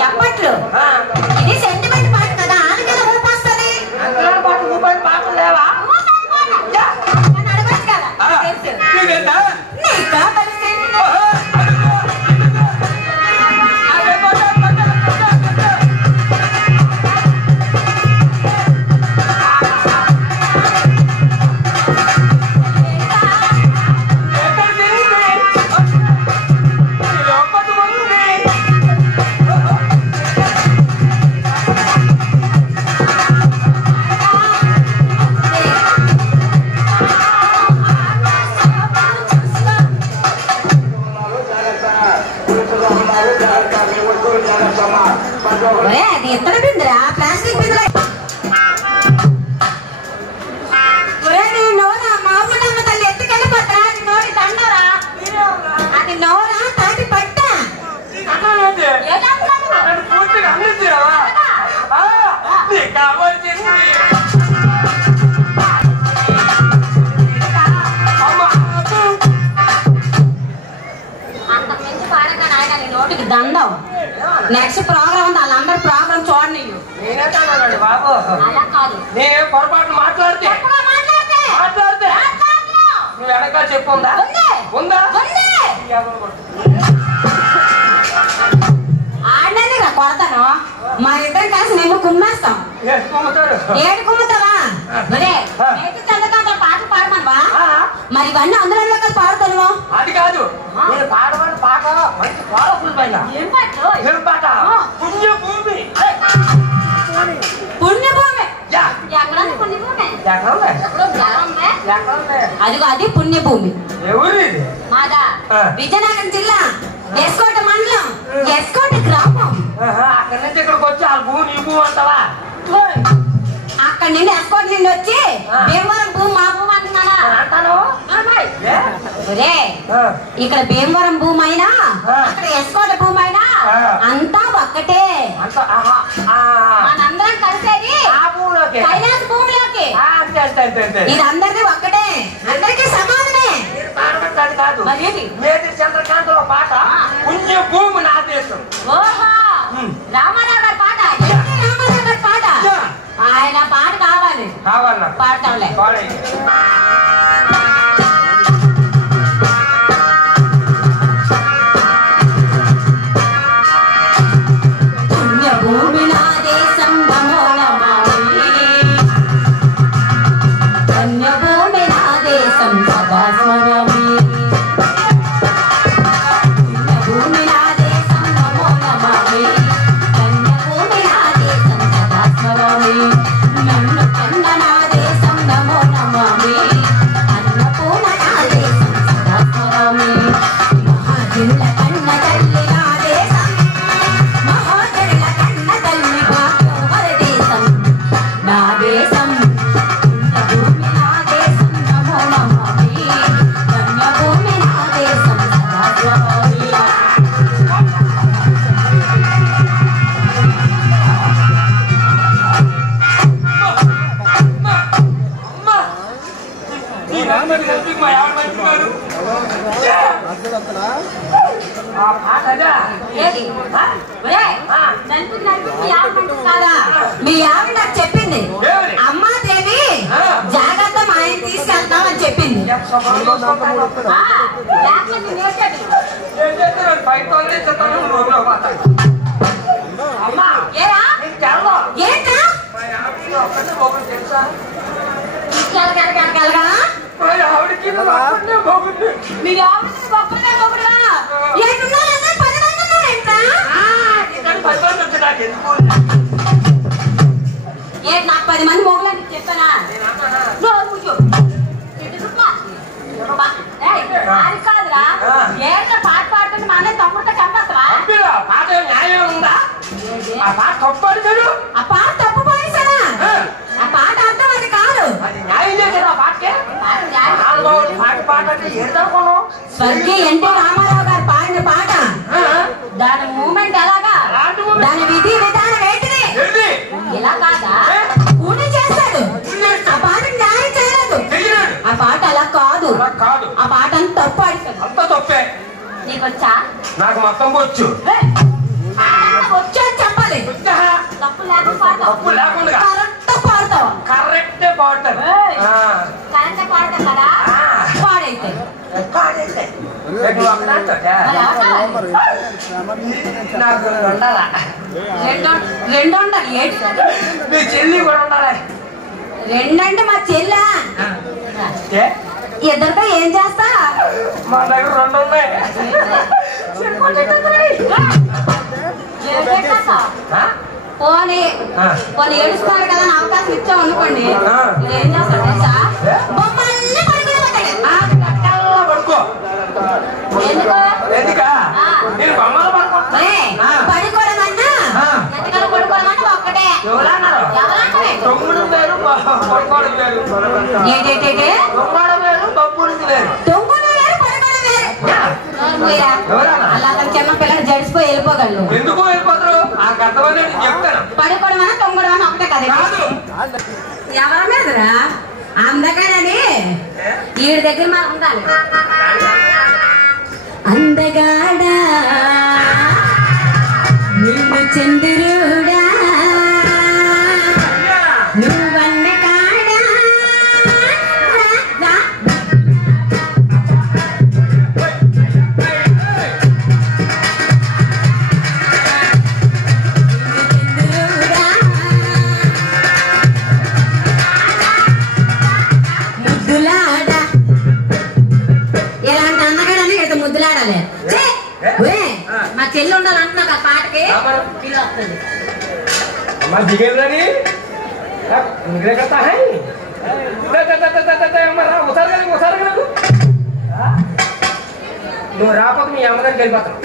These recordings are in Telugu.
చెప్పట్లు ఇది సెంటిమెంట్ పాట కదా ఆనకల ఊపొస్తది అంతలా పాట ఊపని పాటలు లేవా నన్ను అడగొచ్చు కదా నీకేంటా నీకా తెలిసి అది ఎత్తడ బిందిరా ప్లాస్టిక్ బిందురా నీ నోరా మా అమ్మ తల్లి ఎత్తుకెళ్ళిపోతారా అది నోటి దండరా అది నోరా తాటి పట్ట అంతకు మించి పాడగా నాయన నీ నోటికి దండం నెక్స్ట్ ప్రోగ్రామ్ ఉంది వాళ్ళందరి ప్రోగ్రామ్ చూడండి నేనే బాబు అలా కాదు నేను పొరపాటు మాట్లాడితే నువ్వు వెనకాల చెప్పు ఉందా ఉందా ఆడనే రా కొడతాను మా ఇద్దరు కలిసి నిన్ను కుమ్మేస్తాం ఏడు కుమ్ముతావా మరే చంద్రకాంత పాట పాడమనవా మరి ఇవన్నీ అందులో పాడుతాను అది కాదు నేను పాడమని పాట మంచి పవర్ఫుల్ పైన ఏం పాట ఏం పాట పుణ్యభూమి పుణ్యభూమి ఎక్కడ అదిగో అది పుణ్యభూమి ఎవరు మాదా విజయనగరం జిల్లా ఎస్కోట మండలం ఎస్కోట గ్రామం అక్కడి నుంచి ఇక్కడికి వచ్చి ఆ భూమి నీ భూమి అంటావా అక్కడి నుండి ఎస్కోట నుండి వచ్చి భీమవరం భూమి మా భూమి అంటున్నానా అంటాను ఇక్కడ భీమవరం భూమి అయినా అక్కడ ఎస్కోట భూమి అయినా అంతా ఒక్కటే మనందరం కలిసేది కైలాస భూమిలోకి ఇది అందరిది ఒక్కటే అందరికీ సమానమే కాదు మేది చంద్రకాంతలో పాట పుణ్య భూమి నా దేశం ఓహో రామారావు గారి పాట రామారావు గారి పాట ఆయన పాట కావాలి పాడతాంలే పుణ్యభూమి నా దేశం నమో నమామి పుణ్యభూమి నా దేశం సదా స్మరామి పుణ్యభూమి నా దేశం నమో నమామి పుణ్యభూమి నా దేశం సదా స్మరామి నన్ను కన్న నా దేశం నమో నమామి అన్నపూర్ణ నా దేశం సదా స్మరామి మహాజిల్ల కన్న తల్లి నా దేశం మహాజనుల కన్న తల్లి భాగ్యవర దేశం నా దేశం పుణ్యభూమి నా దేశం నమో నమామి పుణ్యభూమి నా దేశం సదా స్మరామి మీ ఆవిడ నాకు చెప్పింది అమ్మాదేవి జాగ్రత్త మా ఆయన తీసుకెళ్తామని చెప్పింది నాకు 10 మంది మొగలని చెప్పానా కాదురా ఏంట పాట పాడుతుంటే మా అన్నయ్య తమ్ముడితో చంపేస్తావా పాట న్యాయం ఉందా ఆ పాట తప్పు పాడుతాడు ఆ పాట తప్పు పాడేశాడా ఆ పాట అర్థం అది కాదు అది న్యాయం చేసేది ఆ పాటకే పాట పాట అంటే ఏంటనుకున్నావు స్వర్గీయ ఎన్టీ రామారావు గారు పాడిన పాట దాని మూమెంట్ ఎలాగా దాని విధి విధానం ఏంటిది ఇలా కాదా పూర్తి చేస్తాడు ఆ పాట న్యాయం చేయలేదు ఆ పాట అలా కాదు ఆ పాట అంత తప్పు ఆడిస్తాడు అంత తప్పే నీకు వచ్చా నాకు మొత్తం వచ్చు వచ్చా కరెంట్ పాడతాం కదా పాడైతే రెండు ఉండాలి మీ చెల్లి కూడా ఉండాలి రెండంటే మా చెల్ల ఇద్దరితో ఏం చేస్తా మా దగ్గర రెండు ఉన్నాయి పోనీ పోనీ ఏడుస్తున్నారు కదా అని అవకాశం ఇచ్చాం అనుకోండి ఏం చేస్తాడు తెలుసా బొమ్మల్ని పడుకో పడుకోవడమన్నా ఎంతకాల పడుకోవడమన్నా ఒక్కటే అలా చిన్న పిల్లలు జడిసిపోయి వెళ్ళిపోగలరు ఎందుకు వెళ్ళిపోతారు పడుకోవడం అన్నా తొంగడం అన్నా ఒకటే కదా ఎవరి మీదరా అందగాడని వీడి దగ్గర మాకు ఉండాలి అందగాడా నిన్ను చంద్రుడా నువ్వన్న కాడా ముద్దులాడా ఇలాంటి అన్నగాడని ఇక్కడ ముద్దులాడాలి మా చెల్లి ఉండాలంటున్నా ఆ పాటకి ఇలా వస్తుంది నువ్వు రాకపోతే మీ అమ్మగారికి వెళ్ళిపోతావు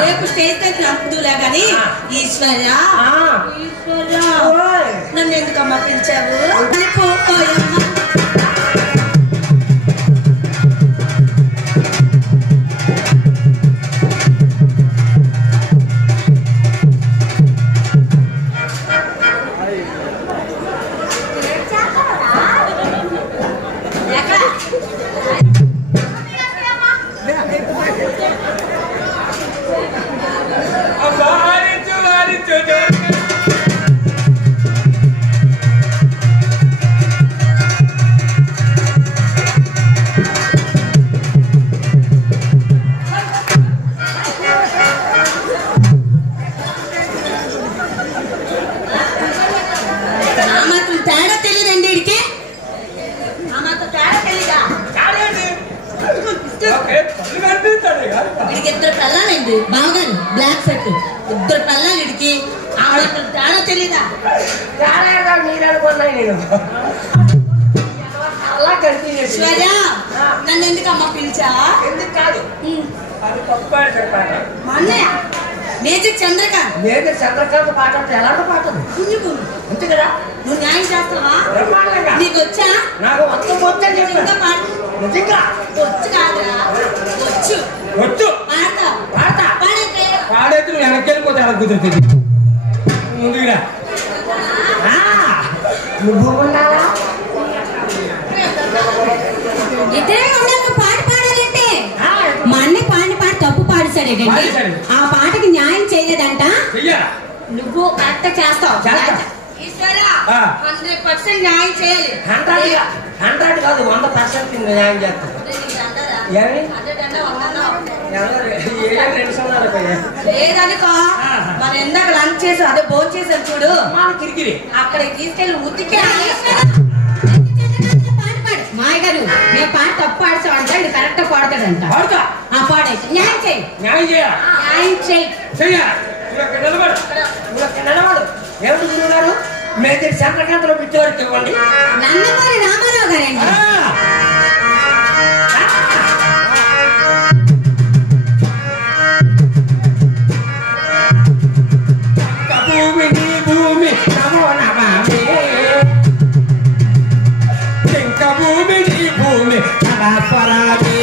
రేపు స్టేజ్ దగ్గర అప్పుదులే గాని ఈశ్వర్య నన్ను ఎందుకమ్మా పిలిచావు బ్లాక్ షర్ట్ ఇద్దరు పిల్లలకి తేడా తెలీదా? తేడా మీరు అనుకున్నాయి నేను అలా కనిపించేసి నన్ను ఎందుకమ్మా పిలిచా? ఎందుకు కాదు, అది తప్పు చెప్పాను. మా అన్నయ్య మేజర్ చంద్రకాంత్. మేజర్ చంద్రకాంత్ పాట అంటే ఎలాంటి పాట అంతే కదా? నువ్వు న్యాయం చేస్తావా? నీకు వచ్చా? నాకు మొత్తం వచ్చని చెప్పి పాడు. నిజంగా వచ్చు కాదురా, వచ్చు వచ్చు. పాడతా పాడతా పాడైతే పాడైతే నువ్వు వెనక్కి వెళ్ళిపోతే ఎలా కుదురుతుంది? ముందుగా నువ్వు ఉన్నావా? ఇద్దరే ఉండాలి. పాట పాడాలంటే మా అన్న పాడిన పాట తప్పు పాడిసాడేటండి. ఆ పాటకి న్యాయం చేయలేదంట. నువ్వు కరెక్ట్ చేస్తావు. 100% న్యాయం చేయాలి. 100 కాదు 100% న్యాయం చేస్తావు. లేదనుకో మనం ఎందాక లంచ్ చేసి అదే భోజనం చేసాను చూడు, కిరికిరి అక్కడ తీసుకెళ్ళి ఉతికి మాయ గారు మేము పాట తప్పు పాడతామంట, ఇది కరెక్ట్ పాడతాడంట. ఆ పాడైతే న్యాయం చేయి. న్యాయం చేయాలి. న్యాయం చేయి. నిలబడు. ఎవరు గురువుగారు? మేజర్ చంద్రకాంత్ లో బిట్టు వరకు ఇవ్వండి. నందమూరి రామారావు గారండి. భూమి నమో నమామి, భూమి భూమి నమస్వరామి,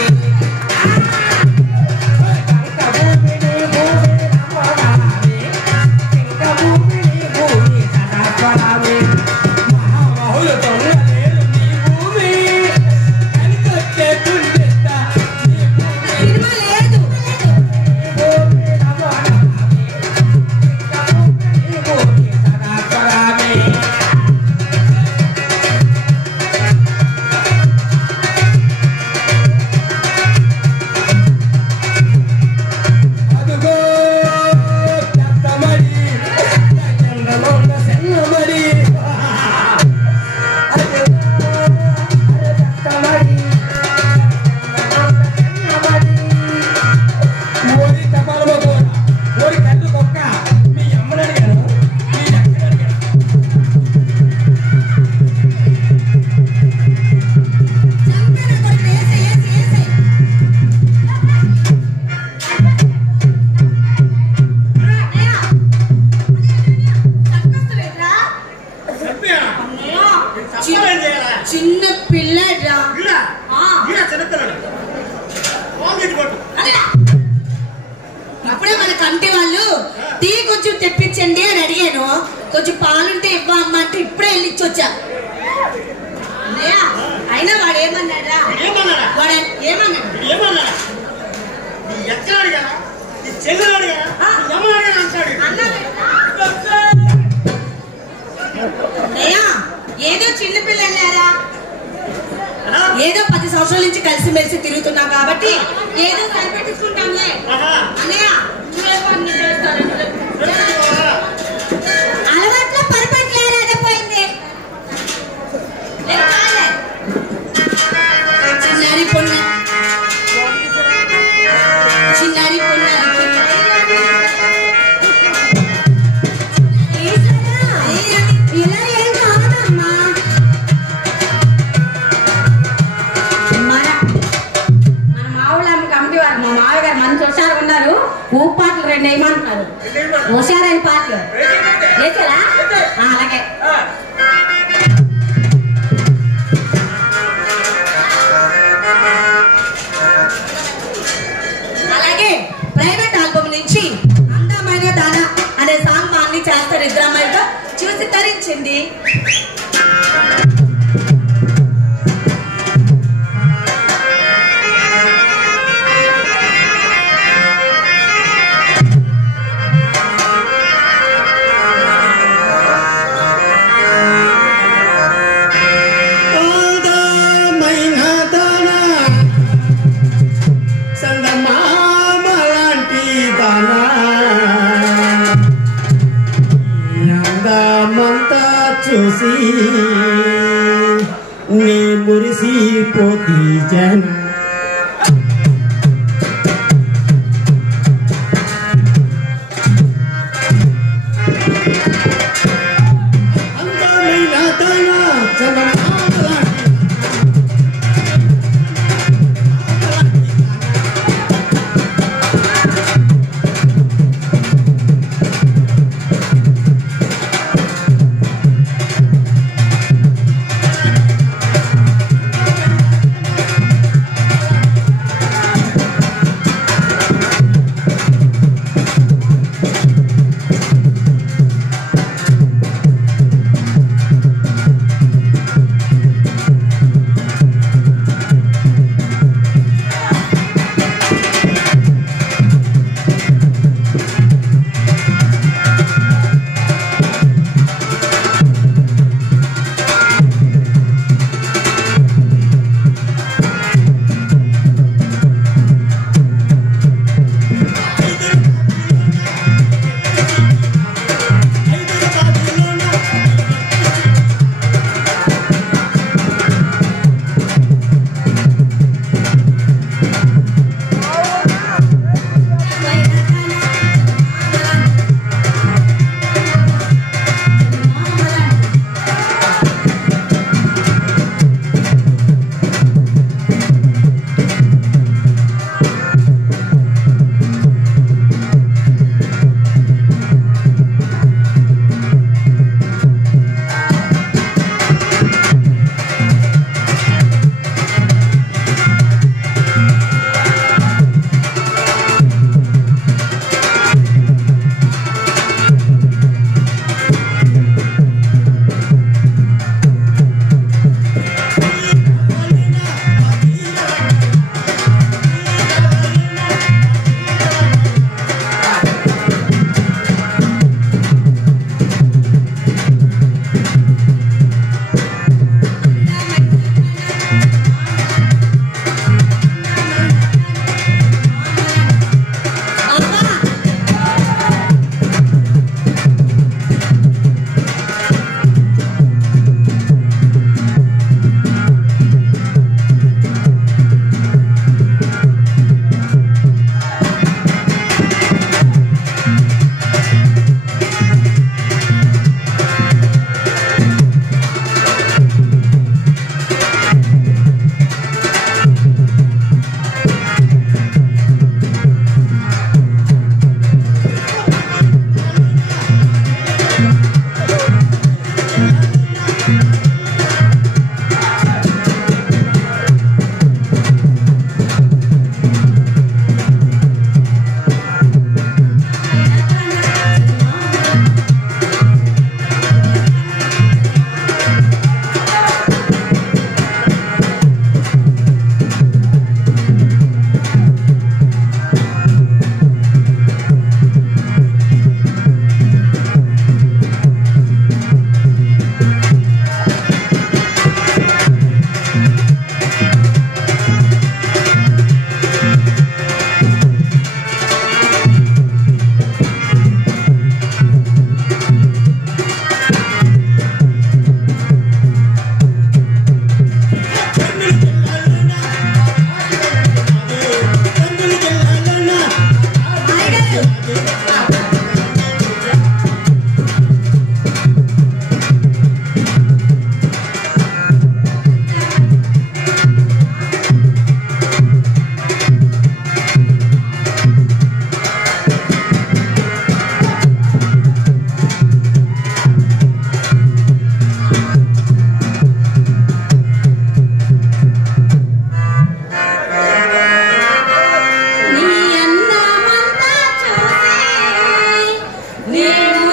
చిన్న పిల్లరా. ఇప్పుడే మన కంటి వాళ్ళు టీ కొంచెం తెప్పించండి అని అడిగాను. కొంచెం పాలుంటే ఇవ్వమ్మా అంటే ఇప్పుడే వెళ్ళి ఇచ్చొచ్చా. అయినా వాడు ఏమన్నాడా? వాడు ఏమన్నాడు? ఏదో చిన్న పిల్లలారా, ఏదో 10 సంవత్సరాల నుంచి కలిసిమెలిసి తిరుగుతున్నాం కాబట్టి ఏదో సరిపెట్టించుకుంటాంలే. అన్నయ్య అలవాట్లో పరిపెట్టలేకపోయింది. చిన్నారి పొన్న ఇలా ఏం కాదమ్మా. మన మావుళ్ళమ్మ కమిటీ వారు మా మావయ్య గారు మంచి హుషారు ఉన్నారు. ఊపు పాటలు 2 వేయమంటున్నారు. హుషారైన పాటలు వేసారా? అలాగే అలాగే ప్రైవేట్ ఆల్బమ్ నుంచి అందమైన దాన అనే సాంగ్ మా అన్ని చేస్తారు. ఇద్దరు అమ్మాయితో చూసి తరించింది. చూసి నీ మురిసిపోతీ జన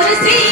మురిసి